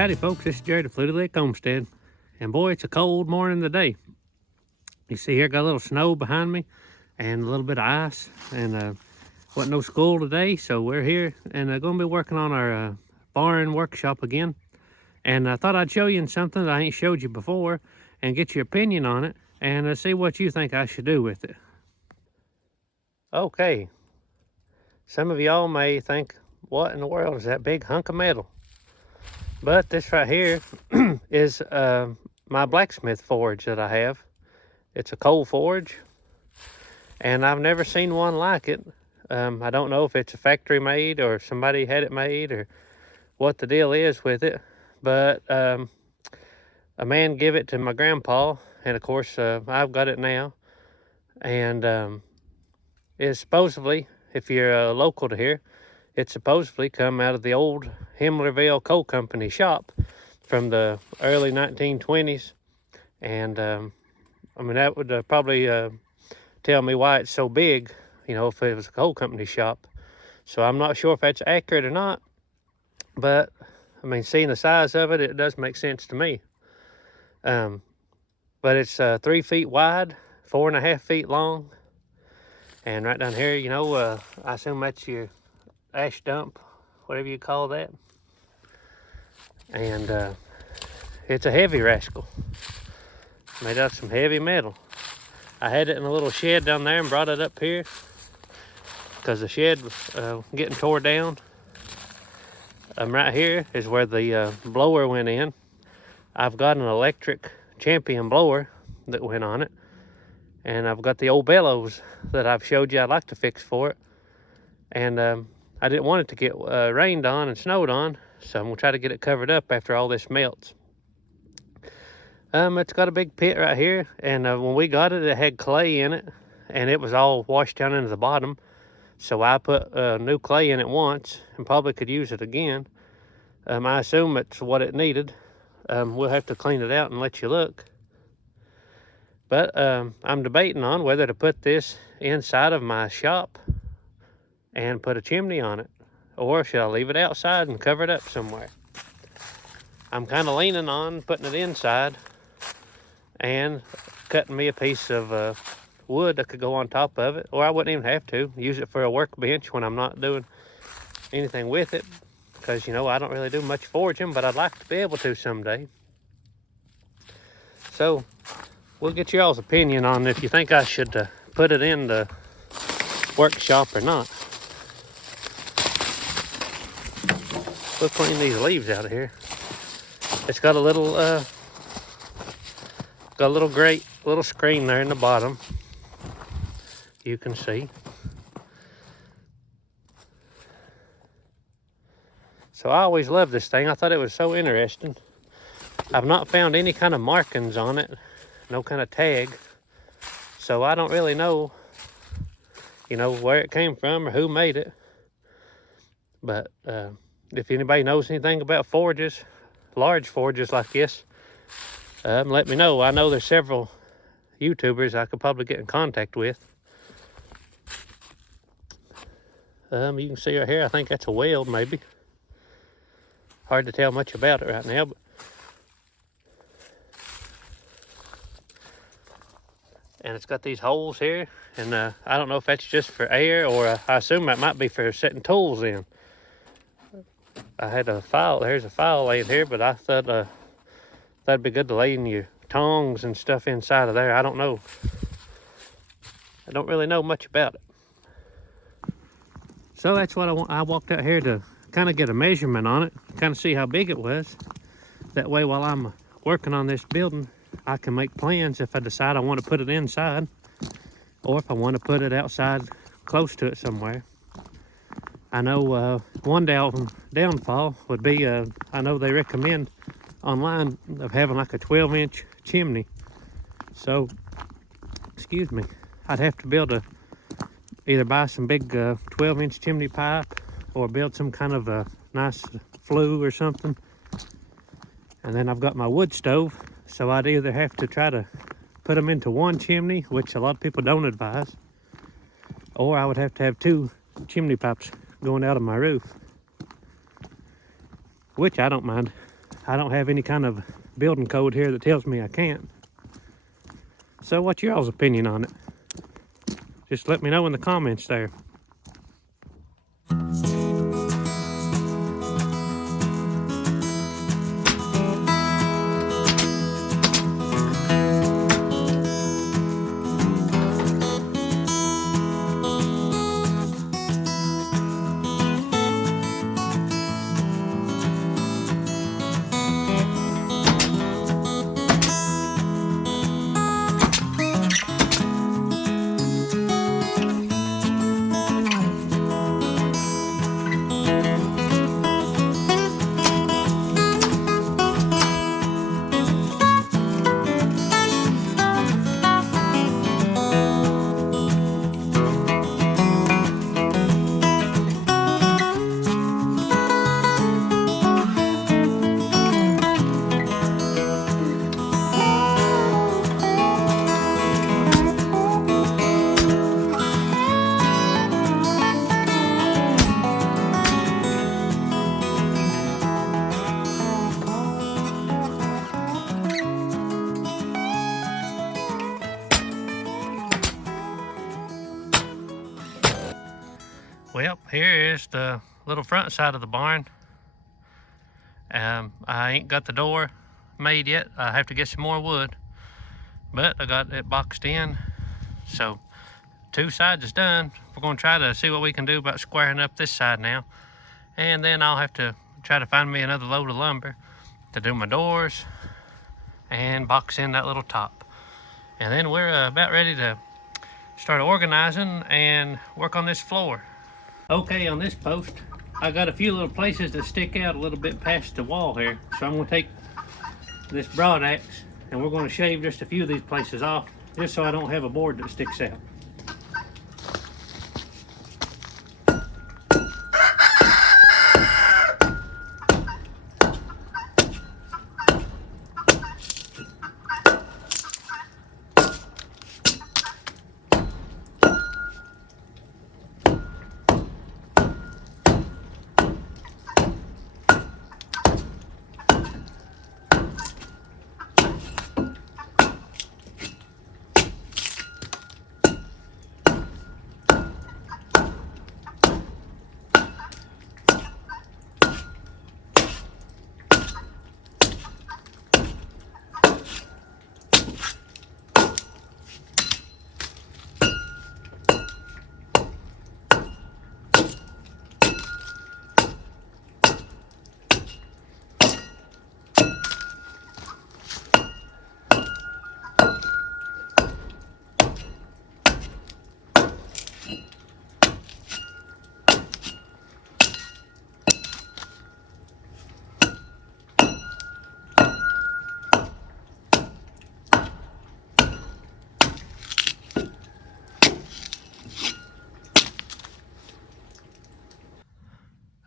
Howdy folks, this is Jared at Fluty Homestead, and boy, it's a cold morning today. You see here, got a little snow behind me and a little bit of ice, and wasn't no school today, so we're here and going to be working on our barn workshop again. And I thought I'd show you something that I ain't showed you before and get your opinion on it and see what you think I should do with it. Okay, some of y'all may think, what in the world is that big hunk of metal? But this right here is my blacksmith forge that I have. It's a coal forge, and I've never seen one like it. I don't know if it's a factory made or if somebody had it made or what the deal is with it. But a man gave it to my grandpa, and of course I've got it now. And it's supposedly, if you're local to here, it's supposedly come out of the old Himmlerville Coal Company shop from the early 1920s. And I mean, that would probably tell me why it's so big, you know, if it was a coal company shop. So I'm not sure if that's accurate or not, but I mean, seeing the size of it, it does make sense to me. But it's 3 feet wide, 4.5 feet long. And right down here, you know, I assume that's your ash dump, whatever you call that. And it's a heavy rascal, made out of some heavy metal. I had it in a little shed down there and brought it up here because the shed was getting tore down. Right here is where the blower went in. I've got an electric Champion blower that went on it, and I've got the old bellows that I've showed you I'd like to fix for it. And I didn't want it to get rained on and snowed on, so I'm gonna try to get it covered up after all this melts. It's got a big pit right here, and when we got it, it had clay in it, and it was all washed down into the bottom. So I put new clay in it once, and probably could use it again. I assume it's what it needed. We'll have to clean it out and let you look. But I'm debating on whether to put this inside of my shop and put a chimney on it, or should I leave it outside and cover it up somewhere? I'm kind of leaning on putting it inside and cutting me a piece of wood that could go on top of it, or I wouldn't even have to use it for a workbench when I'm not doing anything with it, because you know I don't really do much forging, but I'd like to be able to someday. So we'll get y'all's opinion on if you think I should put it in the workshop or not. We'll clean these leaves out of here. It's got a little grate, little screen there in the bottom. You can see. So I always loved this thing. I thought it was so interesting. I've not found any kind of markings on it, no kind of tag. So I don't really know, you know, where it came from or who made it. But if anybody knows anything about forges, large forges like this, let me know. I know there's several YouTubers I could probably get in contact with. You can see right here, I think that's a weld maybe. Hard to tell much about it right now, but and it's got these holes here, and I don't know if that's just for air, or I assume that might be for setting tools in. I had a file, there's a file laying here, but I thought that'd be good to lay in your tongs and stuff inside of there. I don't know. I don't really know much about it. So that's what I walked out here to kind of get a measurement on it, kind of see how big it was. That way while I'm working on this building, I can make plans if I decide I want to put it inside, or if I want to put it outside close to it somewhere. I know one downfall would be, I know they recommend online of having like a 12-inch chimney. So, excuse me, I'd have to build either buy some big 12-inch chimney pipe, or build some kind of a nice flue or something. And then I've got my wood stove, so I'd either have to try to put them into one chimney, which a lot of people don't advise, or I would have to have 2 chimney pipes going out of my roof, which I don't mind. I don't have any kind of building code here that tells me I can't. So what's y'all's opinion on it? Just let me know in the comments there. Well, here is the little front side of the barn. I ain't got the door made yet. I have to get some more wood, but I got it boxed in. So 2 sides is done. We're gonna try to see what we can do about squaring up this side now. And then I'll have to try to find me another load of lumber to do my doors and box in that little top. And then we're about ready to start organizing and work on this floor. Okay, on this post, I got a few little places that stick out a little bit past the wall here. So I'm gonna take this broad axe and we're gonna shave just a few of these places off, just so I don't have a board that sticks out.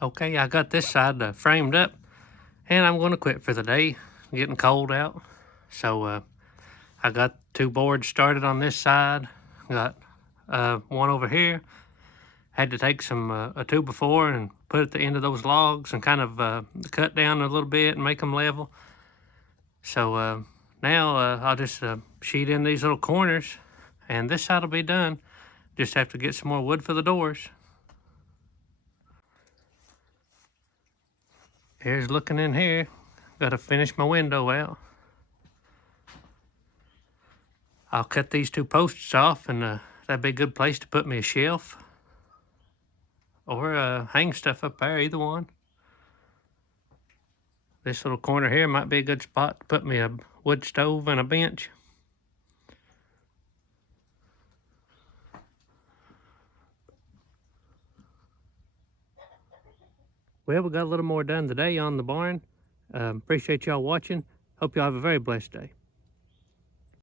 Okay, I got this side framed up and I'm gonna quit for the day. Getting cold out. So I got 2 boards started on this side. Got one over here. Had to take some a 2x4 and put at the end of those logs and kind of cut down a little bit and make them level. So now I'll just sheet in these little corners and this side will be done. Just have to get some more wood for the doors. Here's looking in here. Gotta finish my window out. I'll cut these 2 posts off and that'd be a good place to put me a shelf. Or hang stuff up there, either one. This little corner here might be a good spot to put me a wood stove and a bench. Well, we got a little more done today on the barn. Appreciate y'all watching. Hope y'all have a very blessed day.